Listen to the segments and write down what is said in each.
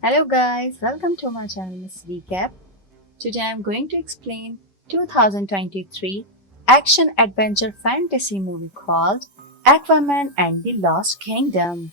Hello guys, welcome to my channel Missrecap. Today I'm going to explain 2023 action adventure fantasy movie called Aquaman and the Lost Kingdom.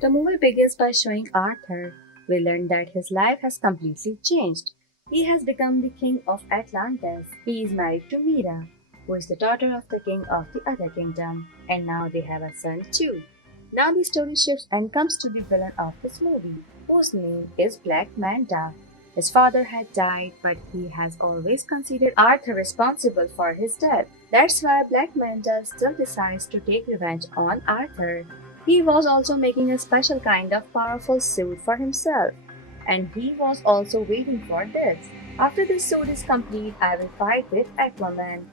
The movie begins by showing Arthur. We learn that his life has completely changed. He has become the king of Atlantis. He is married to Mira, who is the daughter of the king of the other kingdom, and now they have a son too. Now the story shifts and comes to the villain of this movie, whose name is Black Manta. His father had died, but he has always considered Arthur responsible for his death. That's why Black Manta still decides to take revenge on Arthur. He was also making a special kind of powerful suit for himself, and he was also waiting for this. After this suit is complete, I will fight with Aquaman.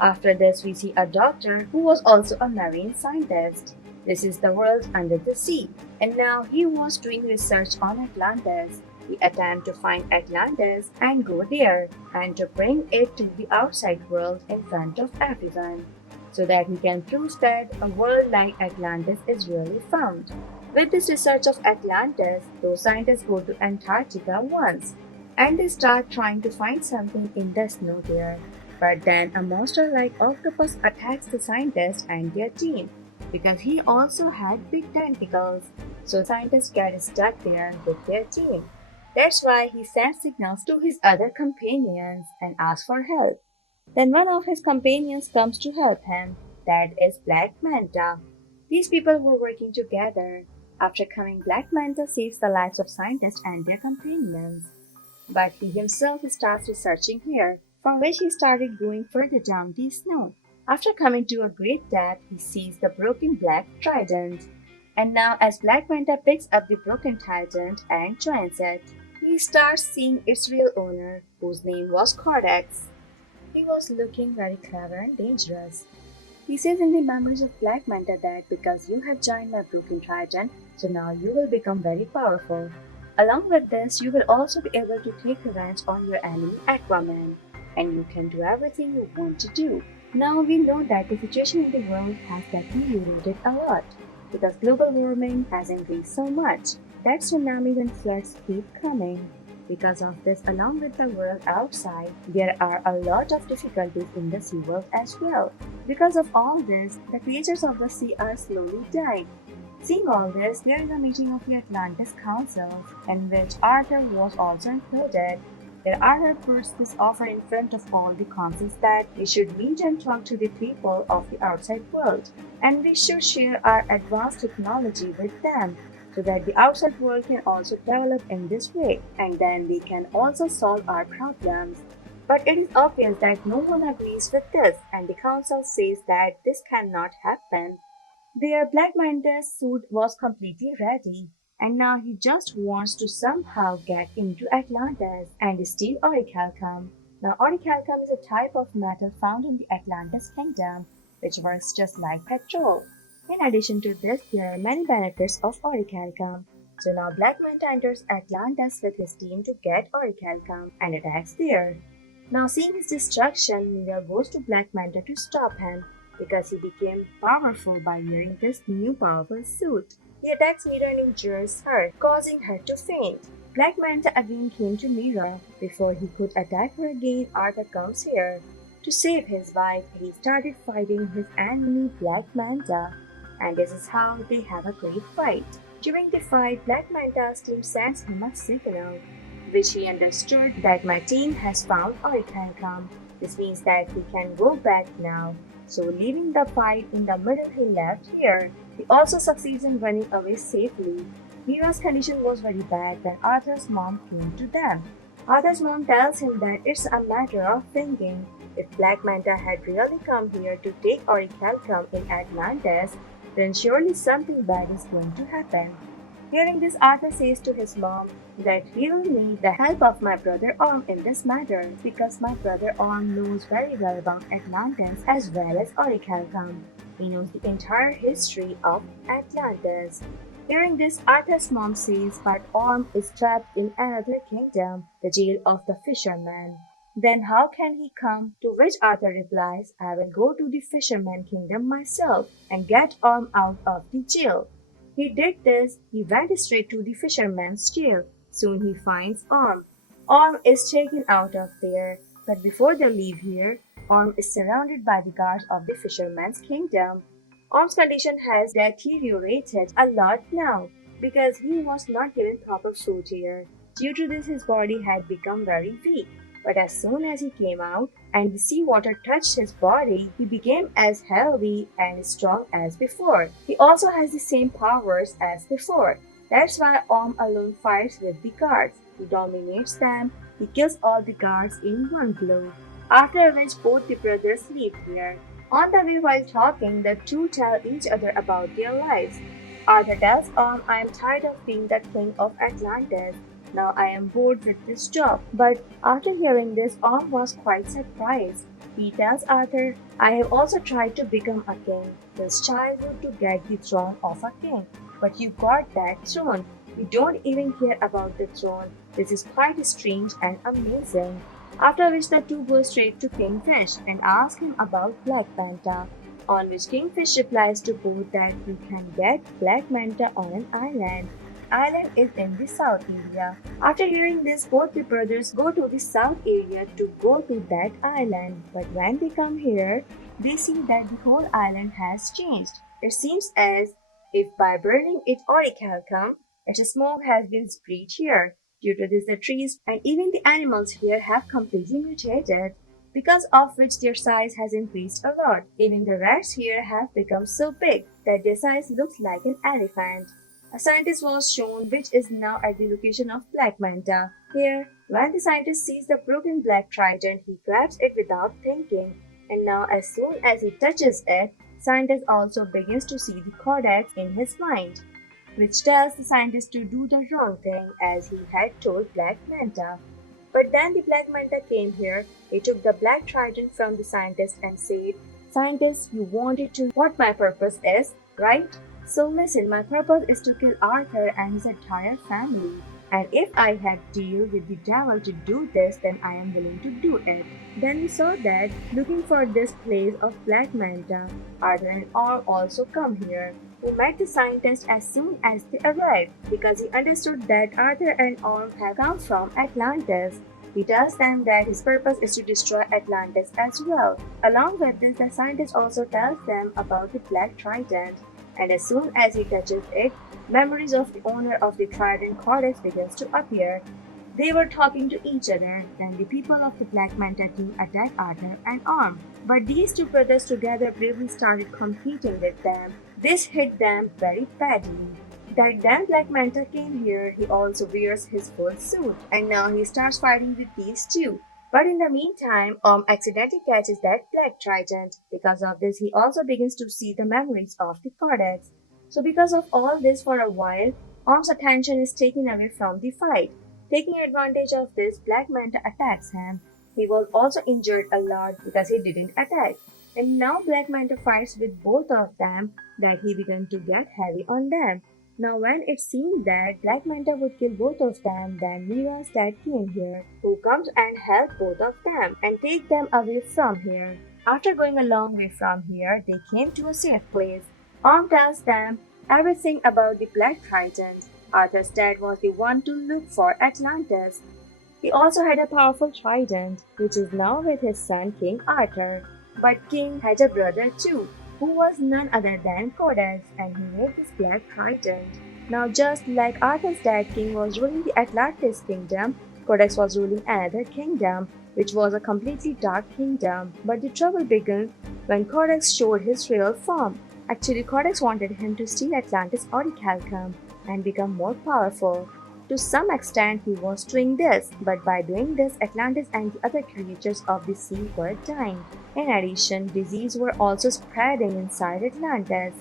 After this, we see a doctor who was also a marine scientist. This is the world under the sea, and now he was doing research on Atlantis. He attempted to find Atlantis and go there and to bring it to the outside world in front of everyone, so that he can prove that a world like Atlantis is really found. With this research of Atlantis, those scientists go to Antarctica once and they start trying to find something in the snow there. But then a monster like octopus attacks the scientists and their team because he also had big tentacles. So scientists get stuck there with their team. That's why he sends signals to his other companions and asks for help. Then one of his companions comes to help him. That is Black Manta. These people were working together. After coming, Black Manta saves the lives of scientists and their companions. But he himself starts researching here, from which he started going further down the snow. After coming to a great depth, he sees the broken Black Trident. And now, as Black Manta picks up the broken trident and joins it, he starts seeing its real owner, whose name was Codex. He was looking very clever and dangerous. He says in the memories of Black Manta that because you have joined my broken trident, so now you will become very powerful. Along with this, you will also be able to take revenge on your enemy Aquaman, and you can do everything you want to do. Now we know that the situation in the world has deteriorated a lot because global warming has increased so much that tsunamis and floods keep coming. Because of this, along with the world outside, there are a lot of difficulties in the sea world as well. Because of all this, the creatures of the sea are slowly dying. Seeing all this, there is a meeting of the Atlantis Council, in which Arthur was also included. There Arthur puts this offer in front of all the councils that we should meet and talk to the people of the outside world, and we should share our advanced technology with them, so that the outside world can also develop in this way, and then we can also solve our problems. But it is obvious that no one agrees with this, and the council says that this cannot happen. Their Black Manta's suit was completely ready, and now he just wants to somehow get into Atlantis and steal orichalcum. Now, orichalcum is a type of metal found in the Atlantis kingdom, which works just like petrol. In addition to this, there are many benefits of orichalcum. So now Black Manta enters Atlantis with his team to get orichalcum and attacks there. Now, seeing his destruction, Mira goes to Black Manta to stop him because he became powerful by wearing this new powerful suit. He attacks Mira and injures her, causing her to faint. Black Manta again came to Mira. Before he could attack her again, Arthur comes here. To save his wife, he started fighting his enemy Black Manta, and this is how they have a great fight. During the fight, Black Manta's team sends him a signal, which he understood that my team has found orichalcum. This means that he can go back now. So leaving the fight in the middle, he left here. He also succeeds in running away safely. Mira's condition was very bad when Arthur's mom came to them. Arthur's mom tells him that it's a matter of thinking. If Black Manta had really come here to take orichalcum in Atlantis, then surely something bad is going to happen. Hearing this, Arthur says to his mom that he will need the help of my brother Orm in this matter because my brother Orm knows very well about Atlantis as well as orichalcum. He knows the entire history of Atlantis. Hearing this, Arthur's mom says that Orm is trapped in another kingdom, the jail of the fishermen. Then how can he come? To which Arthur replies, I will go to the fisherman kingdom myself and get Orm out of the jail. He did this. He went straight to the fisherman's jail. Soon he finds Orm. Orm is taken out of there, but before they leave here, Orm is surrounded by the guards of the fisherman's kingdom. Orm's condition has deteriorated a lot now because he was not given proper food here. Due to this, his body had become very weak. But as soon as he came out and the seawater touched his body, he became as healthy and strong as before. He also has the same powers as before. That's why Orm alone fights with the guards. He dominates them. He kills all the guards in one blow. After which both the brothers leave here. On the way while talking, the two tell each other about their lives. Arthur tells Orm, I am tired of being the king of Atlantis. Now I am bored with this job. But after hearing this, Orm was quite surprised. He tells Arthur, I have also tried to become a king since childhood to get the throne of a king. But you got that throne. You don't even care about the throne. This is quite strange and amazing. After which the two go straight to Kingfish and ask him about Black Manta, on which Kingfish replies to both that you can get Black Manta on an island. Island is in the south area. After hearing this, both the brothers go to the south area to go to that island. But when they come here, they see that the whole island has changed. It seems as if by burning it orichalcum, its smoke has been spread here. Due to this, the trees and even the animals here have completely mutated, because of which their size has increased a lot. Even the rats here have become so big that their size looks like an elephant. A scientist was shown which is now at the location of Black Manta. Here, when the scientist sees the broken Black Trident, he grabs it without thinking. And now as soon as he touches it, scientist also begins to see the codex in his mind, which tells the scientist to do the wrong thing as he had told Black Manta. But then the Black Manta came here. He took the Black Trident from the scientist and said, Scientist, you wanted to know what my purpose is, right? So listen, my purpose is to kill Arthur and his entire family. And if I had to deal with the devil to do this, then I am willing to do it. Then we saw that, looking for this place of Black Manta, Arthur and Orm also come here. He met the scientist as soon as they arrived, because he understood that Arthur and Orm have come from Atlantis. He tells them that his purpose is to destroy Atlantis as well. Along with this, the scientist also tells them about the Black Trident. And as soon as he touches it, memories of the owner of the Trident Codex begins to appear. They were talking to each other. Then the people of the Black Manta team attacked Arthur and Orm. But these two brothers together bravely started competing with them. This hit them very badly. That then Black Manta came here, he also wears his full suit. And now he starts fighting with these two. But in the meantime, Orm accidentally catches that Black Trident. Because of this, he also begins to see the memories of the Codex. So because of all this, for a while, Orm's attention is taken away from the fight. Taking advantage of this, Black Manta attacks him. He was also injured a lot because he didn't attack. And now Black Manta fights with both of them that he began to get heavy on them. Now when it seemed that Black Manta would kill both of them, then Mira's dad came here, who comes and helps both of them and take them away from here. After going a long way from here, they came to a safe place. Orm tells them everything about the Black Trident. Arthur's dad was the one to look for Atlantis. He also had a powerful trident, which is now with his son King Arthur. But King had a brother too, who was none other than Codex, and he made this Black Trident. Now just like Arthur's dad, King was ruling the Atlantis kingdom, Codex was ruling another kingdom, which was a completely dark kingdom. But the trouble began when Codex showed his real form. Actually, Codex wanted him to steal Atlantis orichalcum and become more powerful. To some extent, he was doing this, but by doing this, Atlantis and the other creatures of the sea were dying. In addition, disease were also spreading inside Atlantis.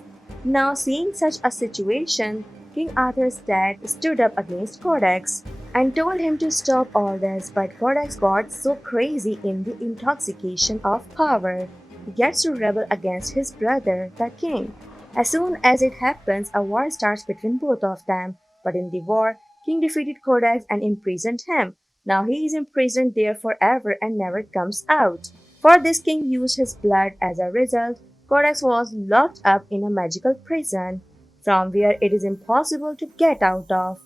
Now, seeing such a situation, King Arthur's dad stood up against Codex and told him to stop all this, but Codex got so crazy in the intoxication of power. He gets to rebel against his brother, the king. As soon as it happens, a war starts between both of them, but in the war, King defeated Codex and imprisoned him. Now he is imprisoned there forever and never comes out. For this, King used his blood. As a result, Codex was locked up in a magical prison, from where it is impossible to get out of.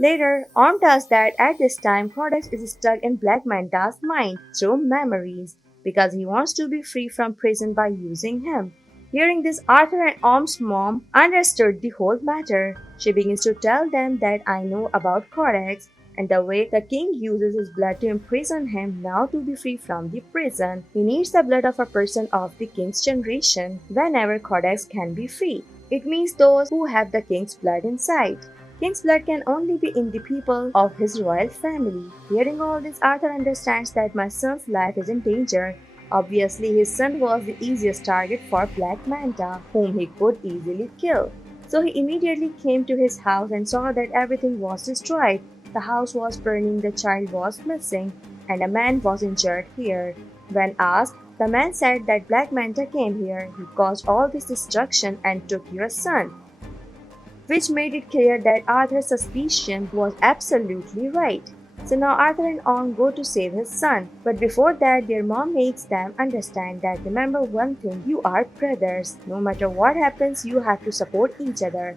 Later, Orm tells that at this time Codex is stuck in Black Manta's mind through memories because he wants to be free from prison by using him. Hearing this, Arthur and Orm's mom understood the whole matter. She begins to tell them that I know about Codex and the way the king uses his blood to imprison him now to be free from the prison. He needs the blood of a person of the king's generation whenever Codex can be free. It means those who have the king's blood inside. King's blood can only be in the people of his royal family. Hearing all this, Arthur understands that my son's life is in danger. Obviously, his son was the easiest target for Black Manta, whom he could easily kill. So he immediately came to his house and saw that everything was destroyed. The house was burning, the child was missing, and a man was injured here. When asked, the man said that Black Manta came here, he caused all this destruction and took your son, which made it clear that Arthur's suspicion was absolutely right. So now Arthur and Orm go to save his son, but before that their mom makes them understand that remember one thing, you are brothers. No matter what happens, you have to support each other.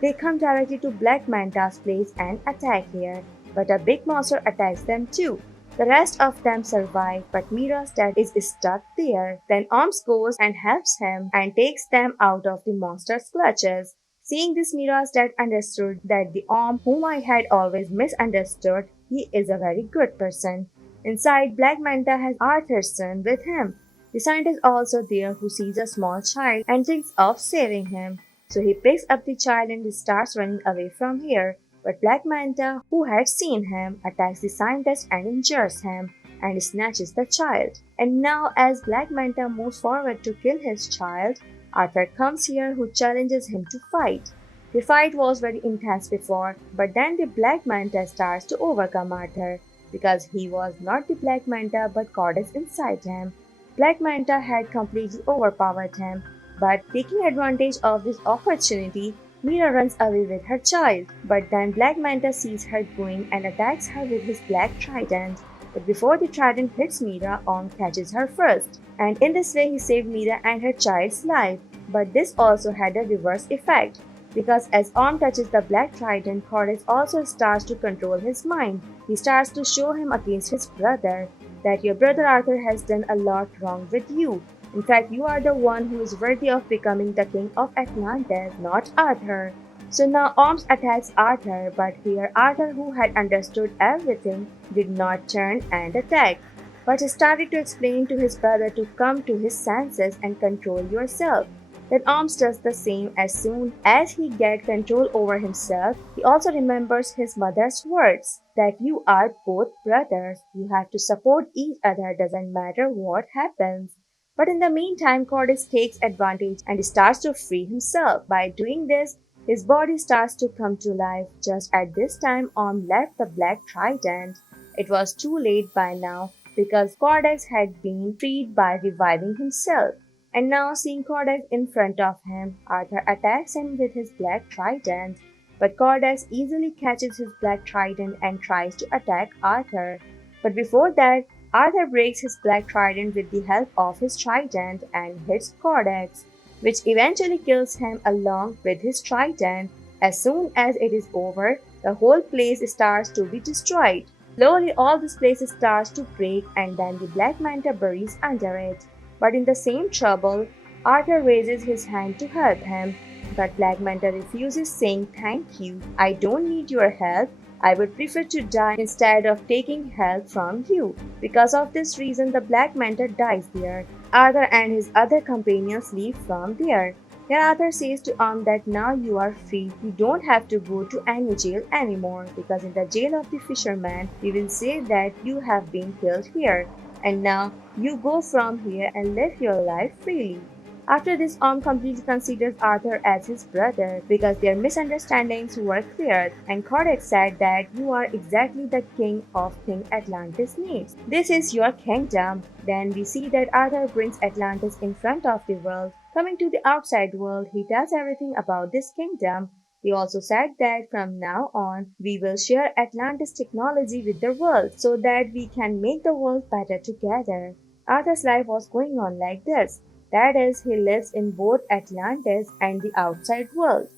They come directly to Black Manta's place and attack here, but a big monster attacks them too. The rest of them survive, but Mira's dad is stuck there. Then Orms goes and helps him and takes them out of the monster's clutches. Seeing this, Mira's dad understood that the Orm, whom I had always misunderstood, he is a very good person. Inside, Black Manta has Arthur's son with him. The scientist also there who sees a small child and thinks of saving him. So he picks up the child and starts running away from here. But Black Manta, who had seen him, attacks the scientist and injures him and snatches the child. And now as Black Manta moves forward to kill his child, Arthur comes here who challenges him to fight. The fight was very intense before, but then the Black Manta starts to overcome Arthur because he was not the Black Manta but Codex inside him. Black Manta had completely overpowered him, but taking advantage of this opportunity, Mira runs away with her child. But then Black Manta sees her going and attacks her with his Black Trident. But before the trident hits Mira, Orm catches her first. And in this way he saved Mira and her child's life. But this also had a reverse effect, because as Orm touches the Black Trident, Codex also starts to control his mind. He starts to show him against his brother, that your brother Arthur has done a lot wrong with you. In fact, you are the one who is worthy of becoming the king of Atlantis, not Arthur. So now Orms attacks Arthur, but here Arthur, who had understood everything, did not turn and attack, but started to explain to his brother to come to his senses and control yourself. Then Orms does the same. As soon as he gets control over himself, he also remembers his mother's words, that you are both brothers, you have to support each other, doesn't matter what happens. But in the meantime, Codex takes advantage and starts to free himself. By doing this, his body starts to come to life. Just at this time, Orm left the Black Trident. It was too late by now because Codex had been freed by reviving himself. And now, seeing Codex in front of him, Arthur attacks him with his Black Trident. But Codex easily catches his Black Trident and tries to attack Arthur. But before that, Arthur breaks his Black Trident with the help of his trident and hits Codex, which eventually kills him along with his trident. As soon as it is over, the whole place starts to be destroyed. Slowly all this place starts to break and then the Black Manta buries under it. But in the same trouble, Arthur raises his hand to help him. But Black Manta refuses, saying, "Thank you, I don't need your help. I would prefer to die instead of taking help from you." Because of this reason, the Black Manta dies there. Arthur and his other companions leave from there. Then Arthur says to Orm that now you are free. You don't have to go to any jail anymore, because in the jail of the fisherman, we will say that you have been killed here. And now you go from here and live your life freely. After this, Orm completely considers Arthur as his brother because their misunderstandings were cleared, and Codex said that you are exactly the king of King Atlantis needs. This is your kingdom. Then we see that Arthur brings Atlantis in front of the world. Coming to the outside world, he tells everything about this kingdom. He also said that from now on, we will share Atlantis technology with the world so that we can make the world better together. Arthur's life was going on like this. That is, he lives in both Atlantis and the outside world.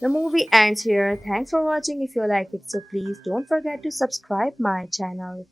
The movie ends here. Thanks for watching. If you like it, so please don't forget to subscribe my channel.